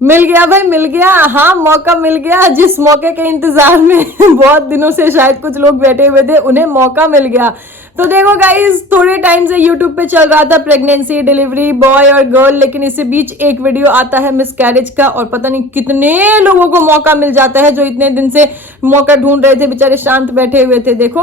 मिल गया भाई, मिल गया। हाँ, मौका मिल गया। जिस मौके के इंतजार में बहुत दिनों से शायद कुछ लोग बैठे हुए थे, उन्हें मौका मिल गया। तो देखो गाइस, थोड़े टाइम से यूट्यूब पे चल रहा था प्रेगनेंसी, डिलीवरी, बॉय और गर्ल, लेकिन इसके बीच एक वीडियो आता है मिसकैरेज का, और पता नहीं कितने लोगों को मौका मिल जाता है जो इतने दिन से मौका ढूंढ रहे थे, बेचारे शांत बैठे हुए थे। देखो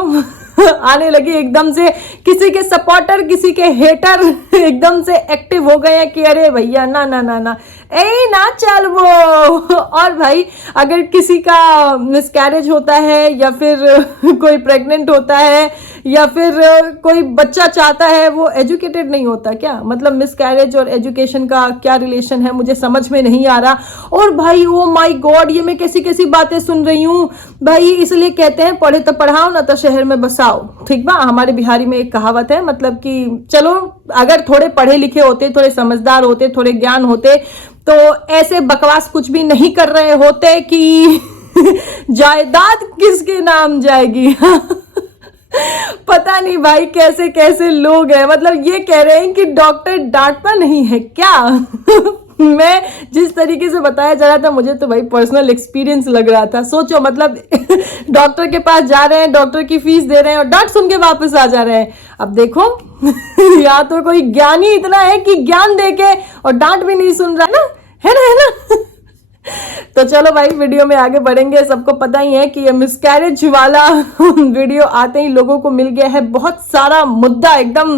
आने लगी एकदम से, किसी के सपोर्टर, किसी के हेटर एकदम से एक्टिव हो गए हैं कि अरे भैया ना ना ना ना, ए ना चल वो। और भाई, अगर किसी का मिसकैरेज होता है या फिर कोई प्रेग्नेंट होता है या फिर कोई बच्चा चाहता है, वो एजुकेटेड नहीं होता क्या? मतलब मिसकैरेज और एजुकेशन का क्या रिलेशन है, मुझे समझ में नहीं आ रहा। और भाई ओ माय गॉड, ये मैं कैसी कैसी बातें सुन रही हूँ भाई। इसलिए कहते हैं पढ़े तो पढ़ाओ, ना तो शहर में बसाओ। ठीक बा, हमारे बिहारी में एक कहावत है, मतलब कि चलो अगर थोड़े पढ़े लिखे होते, थोड़े समझदार होते, थोड़े ज्ञान होते, तो ऐसे बकवास कुछ भी नहीं कर रहे होते कि जायदाद किसके नाम जाएगी। पता नहीं भाई कैसे कैसे लोग हैं। मतलब ये कह रहे हैं कि डॉक्टर डांटता नहीं है क्या? मैं जिस तरीके से बताया जा रहा था, मुझे तो भाई पर्सनल एक्सपीरियंस लग रहा था। सोचो, मतलब डॉक्टर के पास जा रहे हैं, डॉक्टर की फीस दे रहे हैं और डांट सुन के वापस आ जा रहे हैं। अब देखो या तो कोई ज्ञानी इतना है कि ज्ञान दे के और डांट भी नहीं सुन रहा ना, है ना, है ना। तो चलो भाई, वीडियो में आगे बढ़ेंगे। सबको पता ही है कि ये मिसकैरेज वाला वीडियो आते ही लोगों को मिल गया है बहुत सारा मुद्दा, एकदम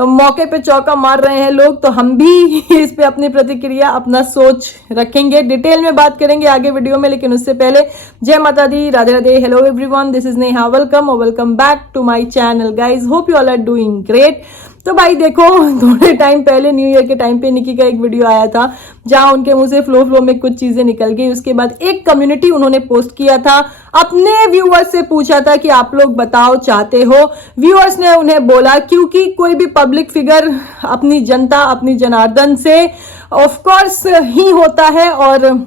मौके पे चौका मार रहे हैं लोग। तो हम भी इस पे अपनी प्रतिक्रिया, अपना सोच रखेंगे, डिटेल में बात करेंगे आगे वीडियो में। लेकिन उससे पहले जय माता दी, Radhe Radhe, hello everyone, this is Neha, welcome और welcome back to my channel guys, hope you all are doing great. तो भाई देखो, थोड़े टाइम पहले न्यू ईयर के टाइम पे निकी का एक वीडियो आया था जहां उनके मुंह से फ्लो में कुछ चीजें निकल गई। उसके बाद एक कम्युनिटी उन्होंने पोस्ट किया था, अपने व्यूअर्स से पूछा था कि आप लोग बताओ चाहते हो। व्यूअर्स ने उन्हें बोला, क्योंकि कोई भी पब्लिक फिगर अपनी जनता, अपनी जनार्दन से ऑफ कोर्स ही होता है, और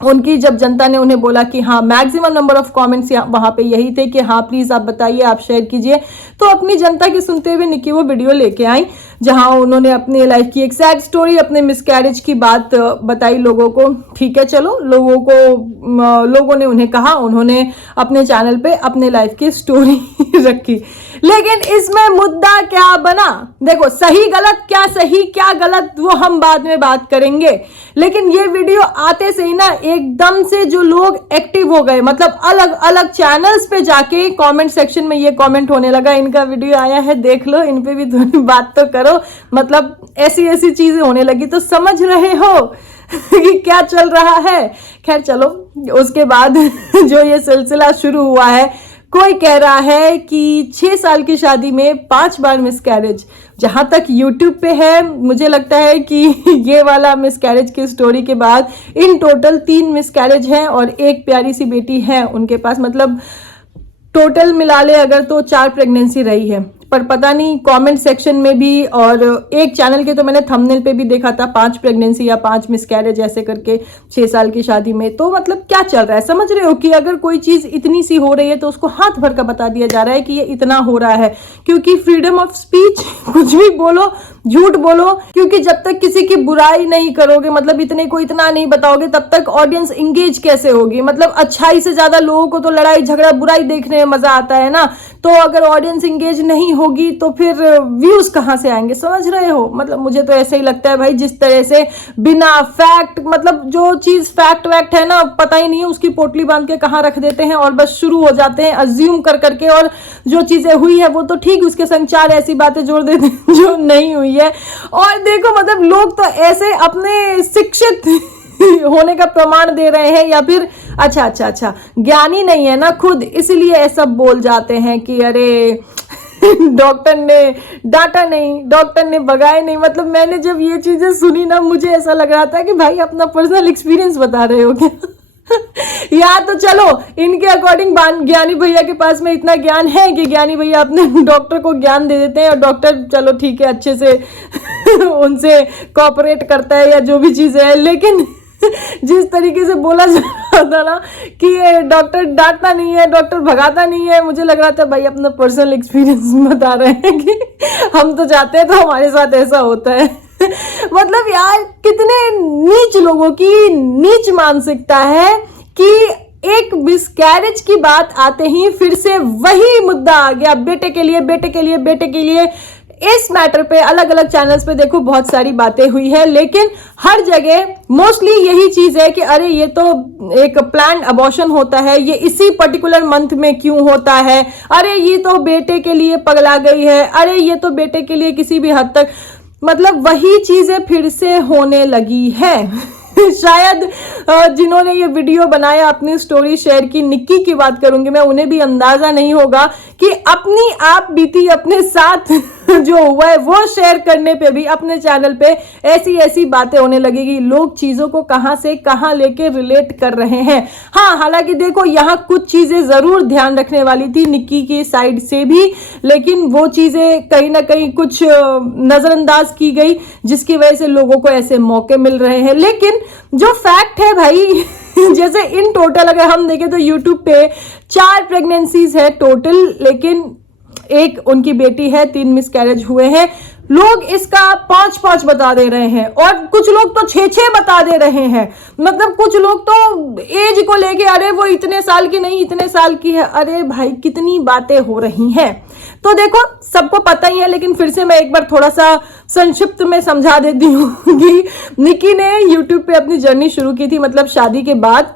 उनकी जब जनता ने उन्हें बोला कि हाँ, मैक्सिमम नंबर ऑफ कमेंट्स वहां पे यही थे कि हाँ प्लीज आप बताइए, आप शेयर कीजिए। तो अपनी जनता की सुनते हुए निकी वो वीडियो लेके आई जहां उन्होंने अपने लाइफ की एक सैड स्टोरी, अपने मिसकैरेज की बात बताई लोगों को। ठीक है, चलो, लोगों ने उन्हें कहा, उन्होंने अपने चैनल पे अपने लाइफ की स्टोरी रखी। लेकिन इसमें मुद्दा क्या बना? देखो, सही गलत, क्या सही क्या गलत वो हम बाद में बात करेंगे। लेकिन ये वीडियो आते से ही ना एकदम से जो लोग एक्टिव हो गए, मतलब अलग अलग चैनल्स पे जाके कमेंट सेक्शन में ये कमेंट होने लगा, इनका वीडियो आया है देख लो, इन पे भी थोड़ी बात तो करो। मतलब ऐसी ऐसी चीजें होने लगी। तो समझ रहे हो कि क्या चल रहा है। खैर चलो, उसके बाद जो ये सिलसिला शुरू हुआ है, कोई कह रहा है कि 6 साल की शादी में 5 बार मिसकैरेज। जहां तक यूट्यूब पे है, मुझे लगता है कि ये वाला मिसकैरेज की स्टोरी के बाद इन टोटल 3 मिसकैरेज हैं और एक प्यारी सी बेटी है उनके पास। मतलब टोटल मिला ले अगर तो 4 प्रेगनेंसी रही है। पर पता नहीं कमेंट सेक्शन में भी, और एक चैनल के तो मैंने थंबनेल पे भी देखा था 5 प्रेगनेंसी या 5 मिसकैरेज ऐसे करके 6 साल की शादी में। तो मतलब क्या चल रहा है, समझ रहे हो कि अगर कोई चीज इतनी सी हो रही है तो उसको हाथ भर का बता दिया जा रहा है कि ये इतना हो रहा है, क्योंकि फ्रीडम ऑफ स्पीच, कुछ भी बोलो, झूठ बोलो, क्योंकि जब तक किसी की बुराई नहीं करोगे, मतलब इतने को इतना नहीं बताओगे, तब तक ऑडियंस इंगेज कैसे होगी? मतलब अच्छाई से ज्यादा लोगों को तो लड़ाई झगड़ा बुराई देखने में मजा आता है ना। तो अगर ऑडियंस इंगेज नहीं होगी तो फिर व्यूज कहां से आएंगे? समझ रहे हो? मतलब मुझे तो ऐसे ही लगता है भाई, जिस तरह से बिना फैक्ट, मतलब जो चीज फैक्ट वैक्ट है ना, पता ही नहीं है, उसकी पोटली बांध के कहां रख देते हैं और बस शुरू हो जाते हैं अज्यूम कर करके। और जो चीजें हुई है वो तो ठीक, उसके संग 4 ऐसी बातें जोड़ देते हैं जो नहीं हुई है। और देखो, मतलब लोग तो ऐसे अपने शिक्षित होने का प्रमाण दे रहे हैं, या फिर अच्छा ज्ञानी नहीं है ना खुद, इसलिए ऐसा बोल जाते हैं कि अरे डॉक्टर ने डांटा नहीं, डॉक्टर ने भगाया नहीं। मतलब मैंने जब ये चीजें सुनी ना, मुझे ऐसा लग रहा था कि भाई अपना पर्सनल एक्सपीरियंस बता रहे हो क्या? या तो चलो इनके अकॉर्डिंग ज्ञानी भैया के पास में इतना ज्ञान है कि ज्ञानी भैया अपने डॉक्टर को ज्ञान दे देते हैं और डॉक्टर चलो ठीक है अच्छे से उनसे कोऑपरेट करता है या जो भी चीजें है। लेकिन जिस तरीके से बोला जा रहा था ना कि ये डॉक्टर डांटता नहीं है, डॉक्टर भगाता नहीं है, मुझे लग रहा था भाई अपना पर्सनल एक्सपीरियंस बता रहे हैं कि हम तो जाते हैं तो हमारे साथ ऐसा होता है। मतलब यार कितने नीच लोगों की नीच मानसिकता है कि एक मिसकैरेज की बात आते ही फिर से वही मुद्दा आ गया, बेटे के लिए बेटे के लिए बेटे के लिए। इस मैटर पे अलग अलग चैनल्स पे देखो बहुत सारी बातें हुई है, लेकिन हर जगह मोस्टली यही चीज है कि अरे ये तो एक प्लान्ड अबॉर्शन होता है, ये इसी पर्टिकुलर मंथ में क्यों होता है, अरे ये तो बेटे के लिए पगला गई है, अरे ये तो बेटे के लिए किसी भी हद तक, मतलब वही चीजें फिर से होने लगी है। शायद जिन्होंने ये वीडियो बनाया, अपनी स्टोरी शेयर की, निक्की की बात करूंगी मैं, उन्हें भी अंदाजा नहीं होगा कि अपनी आप बीती अपने साथ जो हुआ है वो शेयर करने पे भी अपने चैनल पे ऐसी ऐसी बातें होने लगेगी। लोग चीजों को कहां से कहां लेके रिलेट कर रहे हैं। हाँ, हालांकि देखो यहाँ कुछ चीजें जरूर ध्यान रखने वाली थी निक्की की साइड से भी, लेकिन वो चीजें कहीं ना कहीं कुछ नजरअंदाज की गई, जिसकी वजह से लोगों को ऐसे मौके मिल रहे हैं। लेकिन जो फैक्ट है भाई, जैसे इन टोटल अगर हम देखें तो यूट्यूब पे 4 प्रेगनेंसीज है टोटल, लेकिन एक उनकी बेटी है, 3 मिसकैरेज हुए हैं। लोग इसका 5-5 बता दे रहे हैं और कुछ लोग तो 6-6 बता दे रहे हैं। मतलब कुछ लोग तो एज को लेके अरे वो इतने साल की नहीं इतने साल की है। अरे भाई कितनी बातें हो रही हैं। तो देखो सबको पता ही है, लेकिन फिर से मैं एक बार थोड़ा सा संक्षिप्त में समझा देती हूँ कि निक्की ने यूट्यूब पे अपनी जर्नी शुरू की थी, मतलब शादी के बाद,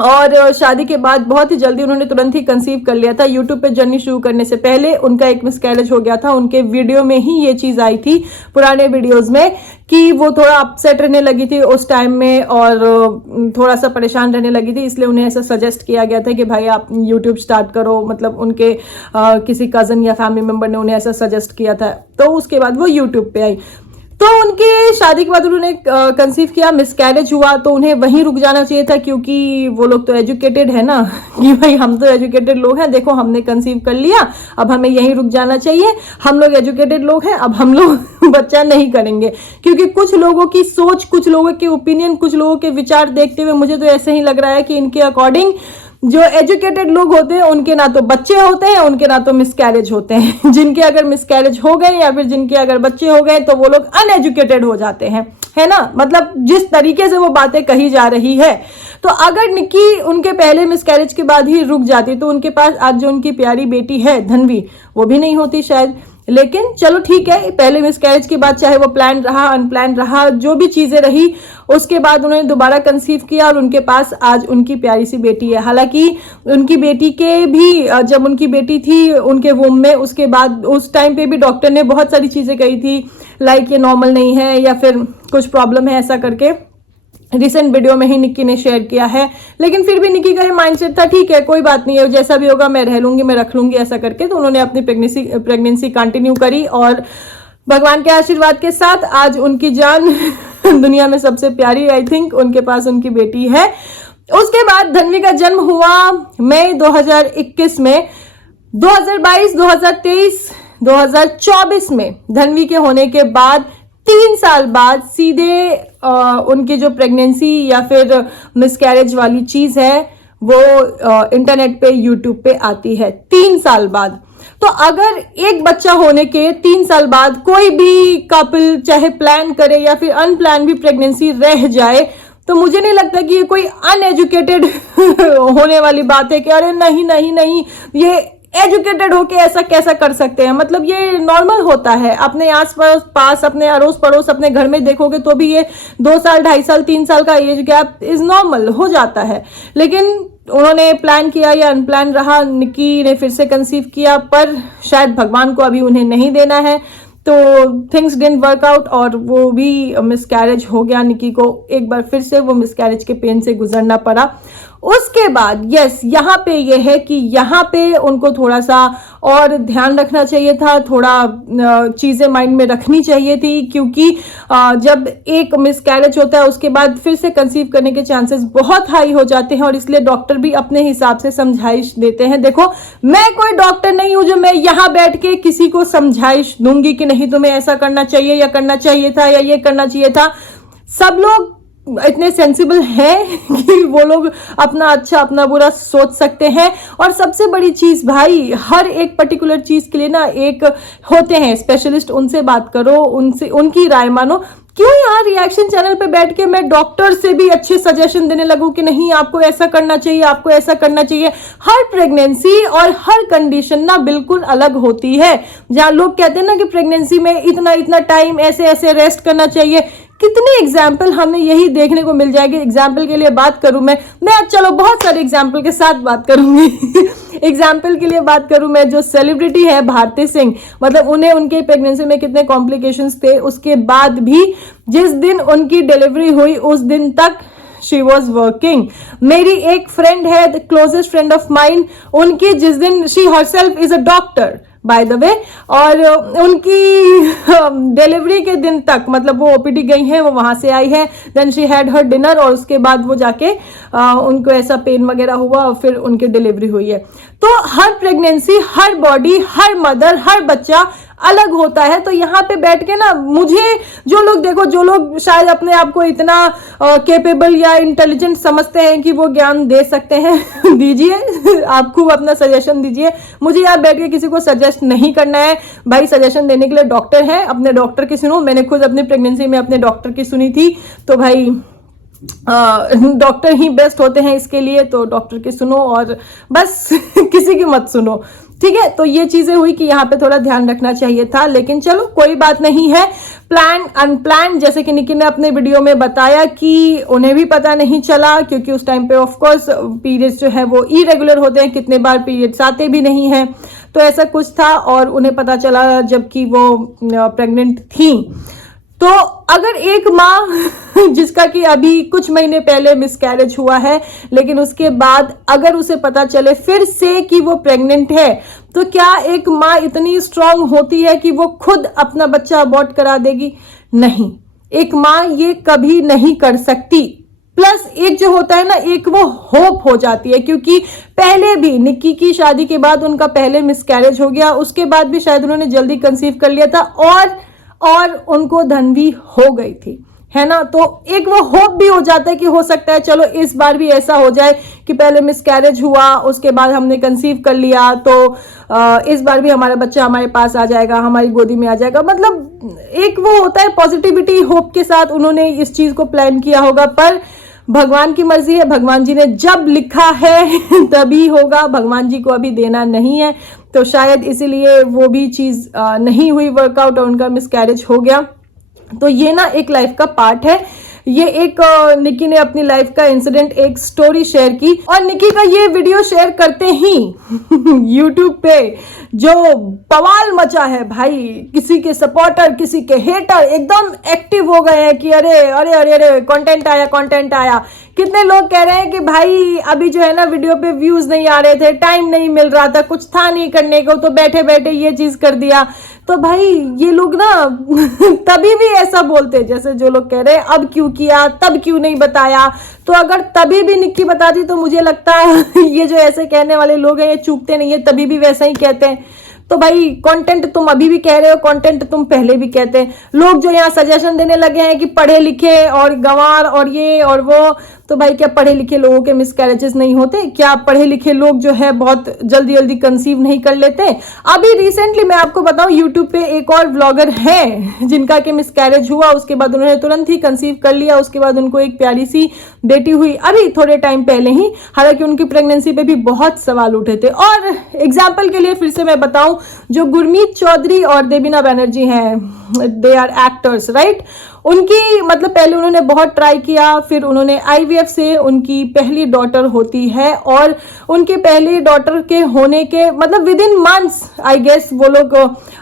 और शादी के बाद बहुत ही जल्दी उन्होंने तुरंत ही कंसीव कर लिया था। यूट्यूब पे जर्नी शुरू करने से पहले उनका एक मिसकैरेज हो गया था। उनके वीडियो में ही ये चीज आई थी, पुराने वीडियोस में, कि वो थोड़ा अपसेट रहने लगी थी उस टाइम में और थोड़ा सा परेशान रहने लगी थी, इसलिए उन्हें ऐसा सजेस्ट किया गया था कि भाई आप यूट्यूब स्टार्ट करो। मतलब उनके किसी कजन या फैमिली मेंबर ने उन्हें ऐसा सजेस्ट किया था, तो उसके बाद वो यूट्यूब पे आई। तो उनकी शादी के बाद उन्होंने कंसीव किया, मिसकैरेज हुआ, तो उन्हें वहीं रुक जाना चाहिए था, क्योंकि वो लोग तो एजुकेटेड है ना, कि भाई हम तो एजुकेटेड लोग हैं, देखो हमने कंसीव कर लिया, अब हमें यहीं रुक जाना चाहिए, हम लोग एजुकेटेड लोग हैं, अब हम लोग बच्चा नहीं करेंगे। क्योंकि कुछ लोगों की सोच, कुछ लोगों के ओपिनियन, कुछ लोगों के विचार देखते हुए मुझे तो ऐसे ही लग रहा है कि इनके अकॉर्डिंग जो एजुकेटेड लोग होते हैं उनके ना तो बच्चे होते हैं, उनके ना तो मिसकैरेज होते हैं। जिनके अगर मिसकैरेज हो गए या फिर जिनके अगर बच्चे हो गए तो वो लोग अनएजुकेटेड हो जाते हैं, है ना। मतलब जिस तरीके से वो बातें कही जा रही है, तो अगर निक्की उनके पहले मिसकैरेज के बाद ही रुक जाती तो उनके पास आज जो उनकी प्यारी बेटी है धनवी, वो भी नहीं होती शायद। लेकिन चलो ठीक है, पहले मिसकैरेज के बाद चाहे वो प्लान रहा अनप्लान रहा, जो भी चीजें रही, उसके बाद उन्होंने दोबारा कंसीव किया और उनके पास आज उनकी प्यारी सी बेटी है। हालांकि उनकी बेटी के भी, जब उनकी बेटी थी उनके वूम में, उसके बाद उस टाइम पे भी डॉक्टर ने बहुत सारी चीजें कही थी, लाइक ये नॉर्मल नहीं है या फिर कुछ प्रॉब्लम है, ऐसा करके रिसेंट वीडियो में ही निक्की ने शेयर किया है। लेकिन फिर भी निक्की का ये माइंडसेट था, ठीक है कोई बात नहीं है, जैसा भी होगा मैं रह लूंगी, मैं रख लूंगी, ऐसा करके। तो उन्होंने अपनी प्रेगनेंसी कंटिन्यू करी और भगवान के आशीर्वाद के साथ आज उनकी जान दुनिया में सबसे प्यारी, आई थिंक, उनके पास उनकी बेटी है। उसके बाद धनवी का जन्म हुआ मई 2021 में। 2022, 2023, 2024 में धनवी के होने के बाद 3 साल बाद सीधे उनकी जो प्रेगनेंसी या फिर मिसकैरेज वाली चीज है वो इंटरनेट पे, यूट्यूब पे आती है 3 साल बाद। तो अगर एक बच्चा होने के 3 साल बाद कोई भी कपल चाहे प्लान करे या फिर अनप्लान भी प्रेगनेंसी रह जाए, तो मुझे नहीं लगता कि ये कोई अनएजुकेटेड होने वाली बात है कि अरे नहीं नहीं नहीं, ये एजुकेटेड होके ऐसा कैसा कर सकते हैं। मतलब ये नॉर्मल होता है, अपने आस पास, अपने अड़ोस पड़ोस, अपने घर में देखोगे तो भी ये 2 साल, 2.5 साल, 3 साल का एज गैप इज नॉर्मल हो जाता है। लेकिन उन्होंने प्लान किया या अनप्लान रहा, निक्की ने फिर से कंसीव किया, पर शायद भगवान को अभी उन्हें नहीं देना है, तो थिंग्स डिडंट वर्क आउट और वो भी मिसकैरेज हो गया। निक्की को एक बार फिर से वो मिसकैरेज के पेन से गुजरना पड़ा। उसके बाद यस, यहाँ पे ये है कि यहाँ पे उनको थोड़ा सा और ध्यान रखना चाहिए था, थोड़ा चीजें माइंड में रखनी चाहिए थी, क्योंकि जब एक मिसकैरेज होता है उसके बाद फिर से कंसीव करने के चांसेस बहुत हाई हो जाते हैं, और इसलिए डॉक्टर भी अपने हिसाब से समझाइश देते हैं। देखो मैं कोई डॉक्टर नहीं हूं जो मैं यहाँ बैठ के किसी को समझाइश दूंगी कि नहीं तुम्हें ऐसा करना चाहिए या करना चाहिए था या ये करना चाहिए था। सब लोग इतने सेंसिबल हैं कि वो लोग अपना अच्छा अपना बुरा सोच सकते हैं। और सबसे बड़ी चीज भाई, हर एक पर्टिकुलर चीज के लिए ना एक होते हैं स्पेशलिस्ट, उनसे बात करो, उनसे उनकी राय मानो। क्यों यहाँ रिएक्शन चैनल पे बैठ के मैं डॉक्टर से भी अच्छे सजेशन देने लगूं कि नहीं आपको ऐसा करना चाहिए, आपको ऐसा करना चाहिए। हर प्रेगनेंसी और हर कंडीशन ना बिल्कुल अलग होती है। जहाँ लोग कहते हैं ना कि प्रेगनेंसी में इतना इतना टाइम ऐसे ऐसे रेस्ट करना चाहिए, कितने एग्जाम्पल हमें यही देखने को मिल जाएगी। एग्जाम्पल के लिए बात करूं मैं आज चलो बहुत सारे एग्जाम्पल के साथ बात करूंगी। एग्जाम्पल के लिए बात करूं मैं, जो सेलिब्रिटी है भारती सिंह, मतलब उन्हें उनके प्रेगनेंसी में कितने कॉम्प्लिकेशंस थे, उसके बाद भी जिस दिन उनकी डिलीवरी हुई उस दिन तक शी वॉज वर्किंग। मेरी एक फ्रेंड है, the closest friend of mind, उनकी जिस दिन, she herself is a doctor by the way, और उनकी डिलीवरी के दिन तक, मतलब वो ओपीडी गई हैं, वो वहां से आई है, then she had her dinner, और उसके बाद वो जाके उनको ऐसा पेन वगैरह हुआ और फिर उनकी डिलीवरी हुई है। तो हर प्रेगनेंसी, हर बॉडी, हर मदर, हर बच्चा अलग होता है। तो यहाँ पे बैठ के ना मुझे जो लोग, देखो जो लोग शायद अपने आप को इतना कैपेबल या इंटेलिजेंट समझते हैं कि वो ज्ञान दे सकते हैं दीजिए, आप खूब अपना सजेशन दीजिए। मुझे यहाँ बैठ के किसी को सजेस्ट नहीं करना है भाई, सजेशन देने के लिए डॉक्टर है, अपने डॉक्टर की सुनो। मैंने खुद अपनी प्रेगनेंसी में अपने डॉक्टर की सुनी थी, तो भाई डॉक्टर ही बेस्ट होते हैं इसके लिए, तो डॉक्टर की सुनो और बस किसी की मत सुनो, ठीक है। तो ये चीजें हुई कि यहाँ पे थोड़ा ध्यान रखना चाहिए था, लेकिन चलो कोई बात नहीं है। प्लान अनप्लान, जैसे कि निकी ने अपने वीडियो में बताया कि उन्हें भी पता नहीं चला, क्योंकि उस टाइम पे ऑफ कोर्स पीरियड्स जो है वो इरेगुलर होते हैं, कितने बार पीरियड्स आते भी नहीं है, तो ऐसा कुछ था। और उन्हें पता चला जबकि वो प्रेग्नेंट थी। तो अगर एक माँ जिसका कि अभी कुछ महीने पहले मिसकैरेज हुआ है, लेकिन उसके बाद अगर उसे पता चले फिर से कि वो प्रेग्नेंट है, तो क्या एक माँ इतनी स्ट्रांग होती है कि वो खुद अपना बच्चा अबॉर्ट करा देगी? नहीं, एक माँ ये कभी नहीं कर सकती। प्लस एक जो होता है ना, एक वो होप हो जाती है, क्योंकि पहले भी निक्की की शादी के बाद उनका पहले मिसकैरेज हो गया, उसके बाद भी शायद उन्होंने जल्दी कंसीव कर लिया था और उनको धनवी हो गई थी, है ना। तो एक वो होप भी हो जाता है कि हो सकता है चलो इस बार भी ऐसा हो जाए कि पहले मिसकैरेज हुआ, उसके बाद हमने कंसीव कर लिया, तो इस बार भी हमारा बच्चा हमारे पास आ जाएगा, हमारी गोदी में आ जाएगा। मतलब एक वो होता है पॉजिटिविटी, होप के साथ उन्होंने इस चीज को प्लान किया होगा। पर भगवान की मर्जी है, भगवान जी ने जब लिखा है तभी होगा, भगवान जी को अभी देना नहीं है, तो शायद इसीलिए वो भी चीज नहीं हुई वर्कआउट और उनका मिसकैरेज हो गया। तो ये ना एक लाइफ का पार्ट है। ये एक निकी ने अपनी लाइफ का इंसिडेंट, एक स्टोरी शेयर की, और निकी का ये वीडियो शेयर करते ही यूट्यूब पे जो बवाल मचा है भाई, किसी के सपोर्टर, किसी के हेटर एकदम एक्टिव हो गए हैं कि अरे अरे अरे अरे कंटेंट आया, कंटेंट आया। कितने लोग कह रहे हैं कि भाई अभी जो है ना वीडियो पे व्यूज नहीं आ रहे थे, टाइम नहीं मिल रहा था, कुछ था नहीं करने को, तो बैठे बैठे ये चीज कर दिया। तो भाई ये लोग ना तभी भी ऐसा बोलते, जैसे जो लोग कह रहे हैं अब क्यों किया, तब क्यों नहीं बताया। तो अगर तभी भी निक्की बताती तो मुझे लगता है ये जो ऐसे कहने वाले लोग हैं ये चूकते नहीं है, तभी भी वैसा ही कहते हैं। तो भाई कंटेंट तुम अभी भी कह रहे हो, कंटेंट तुम पहले भी कहते हैं। लोग जो यहाँ सजेशन देने लगे हैं कि पढ़े लिखे और गंवार और ये और वो, तो भाई क्या पढ़े लिखे लोगों के मिसकैरेजेस नहीं होते? क्या पढ़े लिखे लोग जो है बहुत जल्दी जल्दी कंसीव नहीं कर लेते? अभी रिसेंटली मैं आपको बताऊं, यूट्यूब पे एक और व्लॉगर है जिनका के मिसकैरेज हुआ, उसके बाद उन्होंने तुरंत ही कंसीव कर लिया, उसके बाद उनको एक प्यारी सी बेटी हुई अभी थोड़े टाइम पहले ही। हालांकि उनकी प्रेगनेंसी पे भी बहुत सवाल उठे थे। और एग्जाम्पल के लिए फिर से मैं बताऊं, जो गुरमीत चौधरी और देबीना बैनर्जी हैं, दे आर एक्टर्स राइट। उनकी मतलब पहले उन्होंने बहुत ट्राई किया, फिर उन्होंने आईवीएफ से उनकी पहली डॉटर होती है, और उनकी पहली डॉटर के होने के मतलब within months I guess वो लोग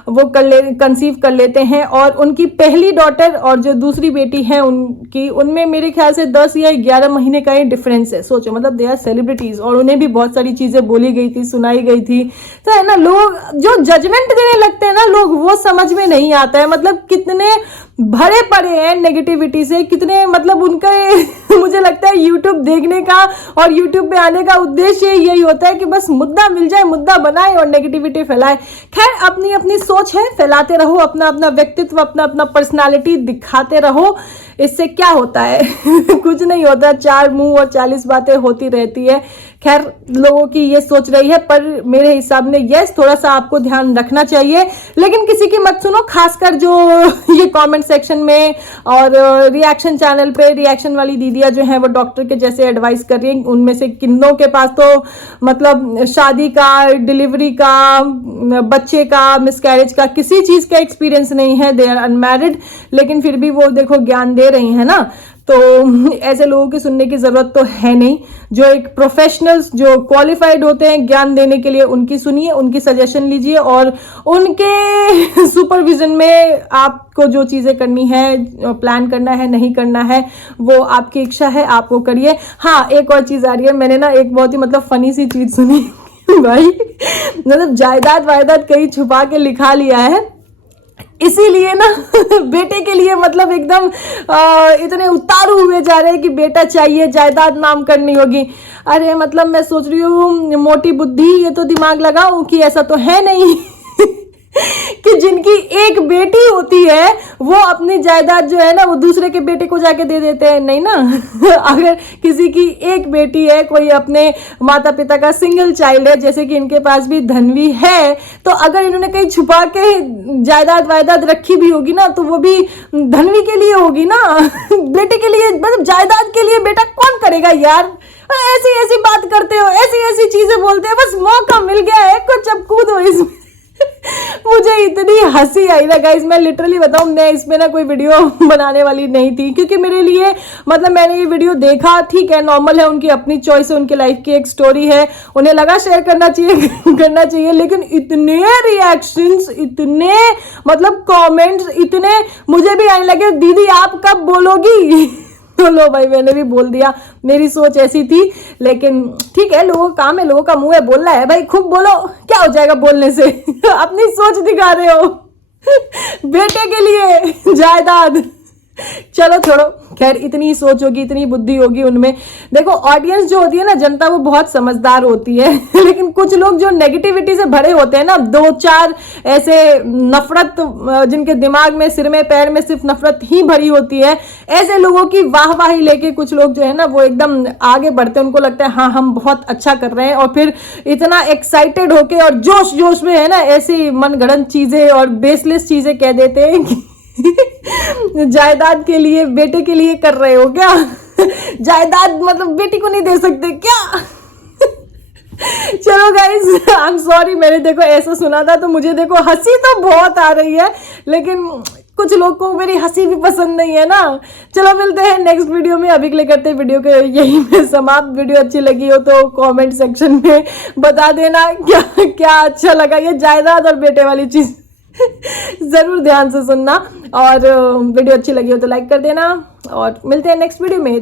वो कंसीव कर लेते हैं। और उनकी पहली डॉटर और जो दूसरी बेटी है उनकी, उनमें मेरे ख्याल से 10 या 11 महीने का ही डिफरेंस है। सोचो, मतलब दे आर सेलिब्रिटीज और उन्हें भी बहुत सारी चीजें बोली गई थी, सुनाई गई थी। तो है ना, लोग जो जजमेंट देने लगते हैं ना लोग, वो समझ में नहीं आता है। मतलब कितने भरे पड़े हैं नेगेटिविटी से, कितने मतलब उनका मुझे लगता है यूट्यूब देखने का और यूट्यूब पे आने का उद्देश्य यही होता है कि बस मुद्दा मिल जाए, मुद्दा बनाए और नेगेटिविटी फैलाए। खैर, अपनी अपनी सोच है, फैलाते रहो, अपना अपना व्यक्तित्व, अपना अपना पर्सनालिटी दिखाते रहो। इससे क्या होता है कुछ नहीं होता, 4 मुंह और 40 बातें होती रहती है। खैर, लोगों की ये सोच रही है, पर मेरे हिसाब में यस, थोड़ा सा आपको ध्यान रखना चाहिए, लेकिन किसी की मत सुनो। खासकर जो ये कमेंट सेक्शन में और रिएक्शन चैनल पे रिएक्शन वाली दीदियां जो हैं वो डॉक्टर के जैसे एडवाइस कर रही हैं, उनमें से किन्नों के पास तो मतलब शादी का, डिलीवरी का, बच्चे का, मिसकैरेज का, किसी चीज का एक्सपीरियंस नहीं है, दे आर अनमैरिड, लेकिन फिर भी वो देखो ज्ञान दे रही है ना। तो ऐसे लोगों की सुनने की जरूरत तो है नहीं। जो एक प्रोफेशनल्स, जो क्वालिफाइड होते हैं ज्ञान देने के लिए, उनकी सुनिए, उनकी सजेशन लीजिए और उनके सुपरविजन में आपको जो चीजें करनी है, प्लान करना है, नहीं करना है, वो आपकी इच्छा है, आप वो करिए। हाँ, एक और चीज आ रही है, मैंने ना एक बहुत ही मतलब फनी सी चीज सुनी भाई, मतलब जायदाद वायदाद कहीं छुपा के लिखा लिया है, इसीलिए ना बेटे के लिए मतलब एकदम इतने उतारू हुए जा रहे हैं कि बेटा चाहिए, जायदाद नाम करनी होगी। अरे मतलब मैं सोच रही हूँ मोटी बुद्धि, ये तो दिमाग लगाऊं कि ऐसा तो है नहीं कि जिनकी एक बेटी होती है वो अपनी जायदाद जो है ना वो दूसरे के बेटे को जाके दे देते हैं, नहीं ना अगर किसी की एक बेटी है, कोई अपने माता पिता का सिंगल चाइल्ड है, जैसे कि इनके पास भी धनवी है, तो अगर इन्होंने कहीं छुपा के जायदाद वायदाद रखी भी होगी ना, तो वो भी धनवी के लिए होगी ना बेटे के लिए, मतलब जायदाद के लिए बेटा कौन करेगा यार। ऐसी ऐसी बात करते हो, ऐसी ऐसी चीजें बोलते हो, बस मौका मिल गया है, कुछ अब कूदो इसमें मुझे इतनी हंसी आई ना गाइस, मैं लिटरली बताऊं, मैं इसमें ना कोई वीडियो बनाने वाली नहीं थी, क्योंकि मेरे लिए मतलब मैंने ये वीडियो देखा, ठीक है, नॉर्मल है, उनकी अपनी चॉइस है, उनकी लाइफ की एक स्टोरी है, उन्हें लगा शेयर करना चाहिए करना चाहिए, लेकिन इतने रिएक्शंस, इतने मतलब कमेंट्स, इतने मुझे भी आने लगे, दीदी आप कब बोलोगी तो लो भाई, मैंने भी बोल दिया, मेरी सोच ऐसी थी, लेकिन ठीक है, लोगों का काम है, लोगों का मुंह है, बोलना है भाई, खूब बोलो, क्या हो जाएगा बोलने से अपनी सोच दिखा रहे हो बेटे के लिए जायदाद, चलो छोड़ो। खैर, इतनी सोच होगी, इतनी बुद्धि होगी उनमें। देखो, ऑडियंस जो होती है ना, जनता, वो बहुत समझदार होती है लेकिन कुछ लोग जो नेगेटिविटी से भरे होते हैं ना, 2-4 ऐसे नफरत, जिनके दिमाग में, सिर में, पैर में सिर्फ नफरत ही भरी होती है, ऐसे लोगों की वाहवाही लेके कुछ लोग जो है ना वो एकदम आगे बढ़ते हैं, उनको लगता है हाँ हम बहुत अच्छा कर रहे हैं, और फिर इतना एक्साइटेड होके और जोश जोश में है ना ऐसी मनगढ़ंत चीजें और बेसलेस चीजें कह देते हैं कि जायदाद के लिए, बेटे के लिए कर रहे हो क्या जायदाद मतलब बेटी को नहीं दे सकते क्या चलो गाइज, आई एम सॉरी, मैंने देखो ऐसा सुना था तो मुझे देखो हंसी तो बहुत आ रही है, लेकिन कुछ लोग को मेरी हंसी भी पसंद नहीं है ना। चलो मिलते हैं नेक्स्ट वीडियो में, अभी के लिए करते हैं वीडियो के यही में समाप्त। वीडियो अच्छी लगी हो तो कमेंट सेक्शन में बता देना क्या क्या अच्छा लगा, ये जायदाद और बेटे वाली चीज जरूर ध्यान से सुनना, और वीडियो अच्छी लगी हो तो लाइक कर देना, और मिलते हैं नेक्स्ट वीडियो में।